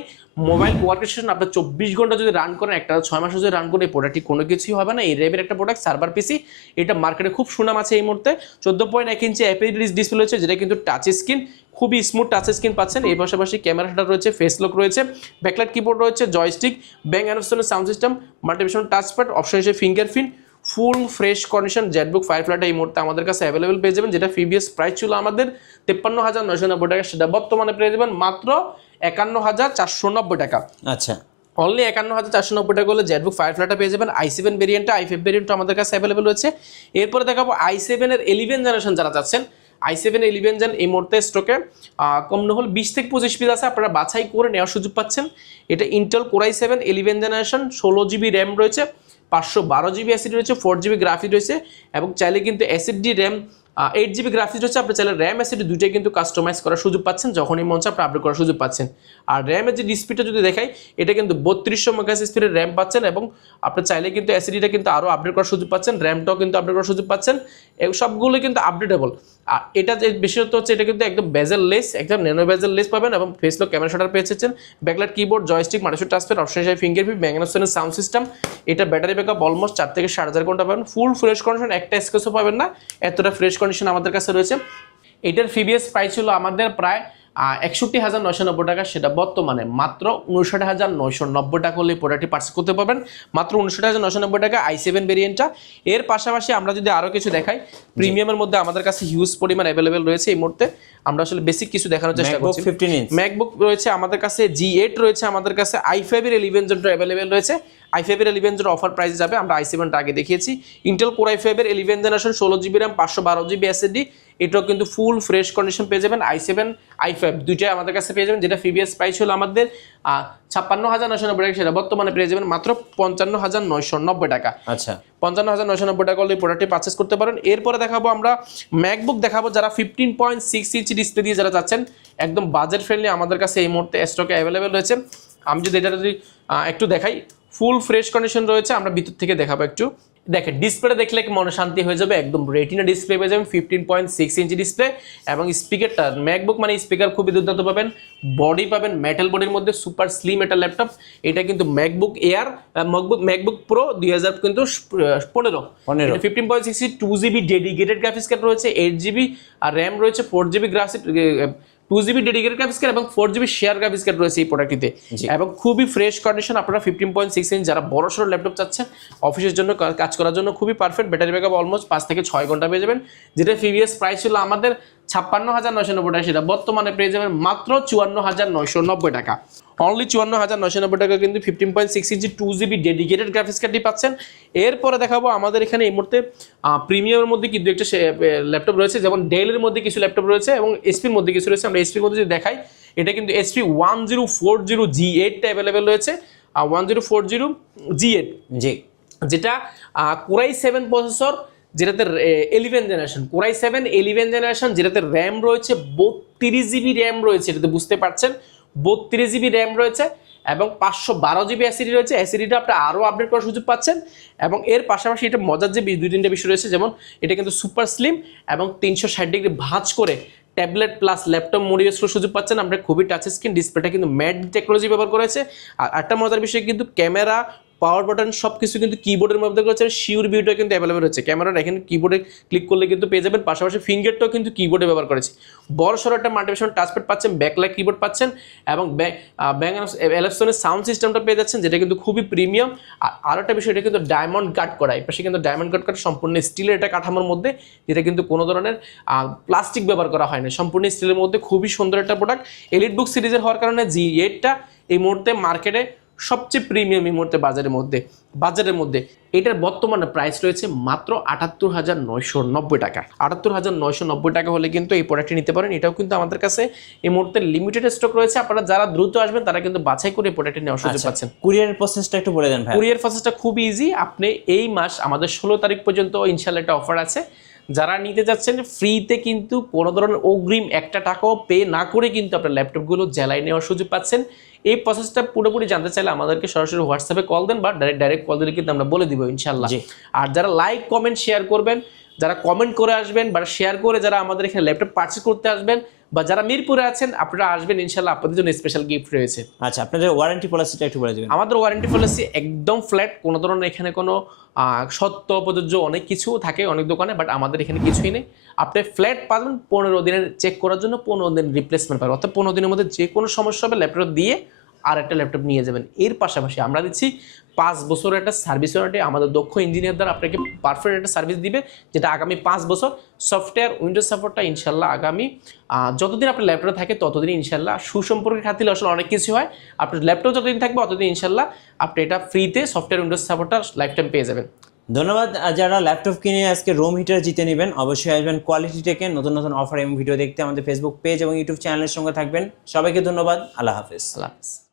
মোবাইল ওয়ার্কস্টেশন আপনার 24 ঘন্টা যদি রান করেন, একটা 6 মাস যদি রান করেন, এই প্রোডাক্টটি কোনো কিছুই হবে না। এই র্যামের একটা প্রোডাক্ট, সার্ভার পিসি, এটা মার্কেটে খুব সুনাম আছে এই মুহূর্তে। 14.1 ইঞ্চি অ্যাপেল ডিসপ্লে রয়েছে, যেটা কিন্তু টাচ স্ক্রিন, খুবই স্মুথ টাচ স্ক্রিন পাচ্ছেন। এর পাশাপাশি ক্যামেরাটা রয়েছে, ফেস লক রয়েছে, ব্যাকলাইট কিবোর্ড রয়েছে, joystick, Bang and sound system, multivision touchpad, option হিসেবে ফিঙ্গারপ্রিন্ট, ফুল ফ্রেশ কন্ডিশন জেটবুক ফায়ারফ্লাইটা এই মুহূর্তে আমাদের কাছে অ্যাভেলেবেল পেয়ে যাবেন। যেটা প্রিভিয়াস প্রাইস ছিল আমাদের 53,990 টাকা, সেটা বর্তমানে পেয়ে যাবেন মাত্র 51,490 টাকা। আচ্ছা, অনলি 51,490 টাকা হলে জেটবুক ফায়ারফ্লাইটা পেয়ে যাবেন। i7 ভেরিয়েন্টটা, i5 ভেরিয়েন্টটা আমাদের কাছে অ্যাভেলেবেল রয়েছে। এরপরে দেখাবো i7 এর 11 জেনারেশন যারা চাচ্ছেন। i7 11 জেন এই মুহূর্তে স্টকে কম না হলে 20 থেকে 25 পিস আছে, আপনারা বাছাই করে নেওয়ার সুযোগ পাচ্ছেন। এটা Intel core i 7 11 generation, 16 GB RAM রয়েছে, 512 জিবি এসএসডি রয়েছে, 4 জিবি গ্রাফিক্স রয়েছে এবং চাইলে কিন্তু এসএসডি র্যাম 8 জিবি গ্রাফিক্স রয়েছে। আপনি চাইলে র্যাম এসএসডি দুইটাই কিন্তু কাস্টমাইজ করার সুযোগ পাচ্ছেন, যখনই মন চায় আপনি আপডেট করার সুযোগ পাচ্ছেন। আর র্যামের যে ডিসপ্লেটা যদি দেখাই, এটা কিন্তু 3200 মেগাহার্টজ স্পিডের র্যাম পাচ্ছেন এবং আপনি চাইলে কিন্তু এসএসডিটা কিন্তু আরও আপডেট করার সুযোগ পাচ্ছেন, র্যামটাও কিন্তু আপডেট করার সুযোগ পাচ্ছেন। সবগুলো কিন্তু আপডেটেবল। আর এটা যে বিশেষত্ব হচ্ছে, এটা কিন্তু একদম বেজেল লেস, একদম ন্যানো বেজেল লেস পাবেন এবং ফেস লক ক্যামেরা শাটার পেয়েছেন, backlight keyboard, joystick, multivision touchpad, option হিসেবে fingerprint, Bang and sound system. এটা ব্যাটারি ব্যাকআপ অলমোস্ট 4 থেকে 4.5 ঘন্টা পাবেন। ফুল ফ্রেশ কন্ডিশন, একটা স্কেচও পাবেন না, এতটা ফ্রেশ কন্ডিশন আমাদের কাছে রয়েছে। এটার প্রিভিয়াস প্রাইস ছিল আমাদের প্রায় 61,990 টাকা, সেটা বর্তমানে মাত্র 59,990 টাকা হলে প্রোডাক্টটি পারচেজ করতে পারবেন, মাত্র 59,990 টাকা i7 ভেরিয়েন্টটা। এর পাশাপাশি আমরা যদি আরও কিছু দেখাই, প্রিমিয়ামের মধ্যে আমাদের কাছে হিউজ পরিমাণ অ্যাভেলেবেল রয়েছে এই মুহূর্তে। আমরা আসলে বেসিক কিছু দেখানোর চেষ্টা করছি। ম্যাকবুক রয়েছে আমাদের কাছে, G8 রয়েছে আমাদের কাছে, i5 এর 11 জেনটা অ্যাভেলেবেল রয়েছে। i5 এর 11 জেন অফার প্রাইস যাবে, আমরা i7টা আগে দেখিয়েছি। ইন্টেল কোর i5 এর 11 generation, 16 GB RAM, 512 GB SSD, এটাও কিন্তু ফুল ফ্রেশ কন্ডিশন পেয়ে যাবেন। i7 i5 দুইটাই আমাদের কাছে পেয়ে যাবেন। যেটা প্রিভিয়াস প্রাইস ছিল আমাদের 56,990 টাকা, সেটা বর্তমানে পেয়ে যাবেন মাত্র 55,990 টাকা। আচ্ছা, 55,990 টাকা হলে প্রোডাক্টটি পারচেস করতে পারেন। এরপরে দেখাবো আমরা ম্যাকবুক দেখাবো, যারা 15.6 ইঞ্চি ডিসপ্লে দিয়ে যারা চাচ্ছেন, একদম বাজেট ফ্রেন্ডলি আমাদের কাছে এই মুহূর্তে স্টকে অ্যাভেলেবেল রয়েছে। আমি যদি এটা যদি একটু দেখাই, ফুল ফ্রেশ কন্ডিশন রয়েছে, আমরা ভিতর থেকে দেখাবো একটু। দেখেন, ডিসপ্লে দেখলে মনে শান্তি হয়ে যাবে, একদম রেটিনা ডিসপ্লে পেয়ে যাবেন, 15.6 ইঞ্চি ডিসপ্লে এবং স্পিকারটা, ম্যাকবুক মানে স্পিকার খুবই দুর্দান্ত পাবেন, বডি পাবেন মেটাল বডির মধ্যে, সুপার স্লিম একটা ল্যাপটপ। এটা কিন্তু ম্যাকবুক এয়ার, ম্যাকবুক প্রো 2000 কিন্তু 15 15.6 2 জিবি ডেডিকেটেড গ্রাফিক্স কার্ড রয়েছে, 8 জিবি আর র্যাম রয়েছে, 4 GB graphics 2 GB dedicated graphics card এবং 4 জিবি শেয়ার গ্রাফিক্স কার্ড রয়েছে এই প্রোডাক্টটিতে এবং খুবই ফ্রেশ কন্ডিশন। আপনারা 15.6 ইঞ্চ যারা বড় সড়ো ল্যাপটপ চাচ্ছেন অফিসের জন্য, কাজ করার জন্য খুবই পারফেক্ট। ব্যাটারি ব্যাকআপ অলমোস্ট 5 থেকে 6 ঘন্টা পেয়ে যাবেন। যেটা প্রিভিয়াস প্রাইস ছিল আমাদের 56,990 টাকা, সেটা বর্তমানে পেয়ে যাবেন মাত্র 54,990 টাকা। অনলি 54,990 টাকা কিন্তু 15.6 ইঞ্চি 2 জিবি ডেডিকেটেড গ্রাফিক্স কার্ডটি পাচ্ছেন। এরপরে দেখাবো আমাদের এখানে এই মুহূর্তে প্রিমিয়ামের মধ্যে কিন্তু একটা ল্যাপটপ রয়েছে, যেমন ডেলের মধ্যে কিছু ল্যাপটপ রয়েছে এবং এসপির মধ্যে কিছু রয়েছে। আমরা এসপির মধ্যে যদি দেখাই, এটা কিন্তু HP 1040 G8 অ্যাভেলেবেল রয়েছে, 1040 G8 জি, যেটা কোরাই 7 প্রসেসর, যেটাতে 11 জেনারেশন, কোরাই 7 11 জেনারেশন, যেটাতে র্যাম রয়েছে 32 জিবি র্যাম রয়েছে, এটাতে বুঝতে পারছেন 32 জিবি র্যাম রয়েছে এবং 512 জিবি এসএসডি রয়েছে। এসএসডিটা আপনি আরও আপডেট করার সুযোগ পাচ্ছেন এবং এর পাশাপাশি এটা মজার যে 2-3টা বিষয় রয়েছে, যেমন এটা কিন্তু সুপার স্লিম এবং 360 ডিগ্রি ভাঁজ করে tablet plus laptop mode use করার সুযোগ পাচ্ছেন। আমরা খুবই টাচ স্ক্রিন, ডিসপ্লেটা কিন্তু ম্যাট টেকনোলজি ব্যবহার করেছে। আর একটা মজার বিষয় কিন্তু ক্যামেরা, পাওয়ার বাটন সব কিছু কিন্তু কিবোর্ডের মধ্যে রয়েছে, শিওর ভিউটা কিন্তু অ্যাভেলেবল রয়েছে। ক্যামেরাটা এখানে কিবোর্ডে ক্লিক করলে কিন্তু পেয়ে যাবেন, পাশাপাশি ফিঙ্গারটাও কিন্তু কিবোর্ডে ব্যবহার করেছে। বড় সড়ো একটা মাল্টিভিশন টাচপ্যাড পাচ্ছেন, ব্যাকলাইট কিবোর্ড পাচ্ছেন এবং ব্যাং অ্যালপসনের সাউন্ড সিস্টেমটা পেয়ে যাচ্ছেন, যেটা কিন্তু খুবই প্রিমিয়াম। আর আরও একটা বিষয়, এটা কিন্তু ডায়মন্ড কাট করা, এই পাশে কিন্তু ডায়মন্ড কাট করা, সম্পূর্ণ স্টিলের একটা কাঠামোর মধ্যে, যেটা কিন্তু কোনো ধরনের প্লাস্টিক ব্যবহার করা হয় না, সম্পূর্ণ স্টিলের মধ্যে, খুবই সুন্দর একটা প্রোডাক্ট। এলিটবুক সিরিজের হওয়ার কারণে G8টা এই মুহূর্তে মার্কেটে সবচেয়ে প্রিমিয়াম এই মুহূর্তে বাজারের মধ্যে এটার বর্তমানে প্রাইস রয়েছে মাত্র ৭৮,৯৯০ টাকা। ৭৮,৯৯০ টাকা হলে কিন্তু এই প্রোডাক্টটি নিতে পারেন। এটাও কিন্তু আমাদের কাছে এই মুহূর্তে লিমিটেড স্টক রয়েছে। আপনারা যারা দ্রুত আসবেন তারা কিন্তু বাছাই করে এই প্রোডাক্টটি নেওয়ার সুযোগ পাচ্ছেন। কুরিয়ার প্রসেসটা একটু বলে দেন ভাই। কুরিয়ার প্রসেসটা খুব ইজি। আপনি এই মাস আমাদের ১৬ তারিখ পর্যন্ত ইনশাআল্লাহ একটা অফার আছে। যারা নিতে যাচ্ছেন ফ্রিতে কিন্তু কোনো ধরনের অগ্রিম একটা টাকাও পে না করে কিন্তু আপনার ল্যাপটপগুলো জ্বালাই নেওয়ার সুযোগ পাচ্ছেন। এই প্রসেসটা পুরোপুরি জানতে চাইলে আমাদেরকে সরাসরি হোয়াটসঅ্যাপে কল দেন বা ডাইরেক্ট কল দিলে কিন্তু আমরা বলে দিব ইনশাআল্লাহ। আর যারা লাইক কমেন্ট শেয়ার করবেন, যারা কমেন্ট করে আসবেন বা শেয়ার করে যারা আমাদের এখানে ল্যাপটপ পারচেজ করতে আসবেন বা যারা মিরপুরে আছেন আপনারা আসবেন ইনশাআল্লাহ, আপনাদের জন্য স্পেশাল গিফট রয়েছে। আচ্ছা, আপনাদের ওয়ারেন্টি পলিসিটা একটু বলে দিবেন। আমাদের ওয়ারেন্টি পলিসি একদম ফ্ল্যাট, কোনো ধরনের এখানে কোনো সত্য প্রযোজ্য অনেক কিছু থাকে অনেক দোকানে, বাট আমাদের এখানে কিছুই নেই। আপনি ফ্ল্যাট পাবেন 15 দিনের চেক করার জন্য, 15 দিন রিপ্লেসমেন্ট পাবেন, অর্থাৎ 15 দিনের মধ্যে যে কোনো সমস্যা হবে ল্যাপটপ দিয়ে আর একটা ল্যাপটপ নিয়ে যাবেন। এর পাশাপাশি আমরা দিচ্ছি 5 বছরের একটা সার্ভিস ওয়ারেন্টি। আমাদের দক্ষ ইঞ্জিনিয়ার দ্বারা আপনাকে পারফেক্ট একটা সার্ভিস দিবে, যেটা আগামী 5 বছর। সফটওয়্যার উইন্ডোজ সাপোর্টটা ইনশাল্লাহ আগামী যতদিন আপনার ল্যাপটপ থাকে ততদিন ইনশাল্লাহ, সুসম্পর্কের খাতিরে আসলে অনেক কিছু হয়। আপনার ল্যাপটপ যতদিন থাকবে ততদিন ইনশাল্লাহ আপনি এটা ফ্রিতে সফটওয়্যার উইন্ডোজ সাপোর্টটা লাইফ টাইম পেয়ে যাবেন। ধন্যবাদ। যারা ল্যাপটপ কিনে আজকে রুম হিটার জিতে নেবেন অবশ্যই আসবেন কোয়ালিটি টেকে। নতুন নতুন অফার এবং ভিডিও দেখতে আমাদের ফেসবুক পেজ এবং ইউটিউব চ্যানেলের সঙ্গে থাকবেন। সবাইকে ধন্যবাদ। আল্লাহ হাফেজ। আল্লাহ হাফেজ।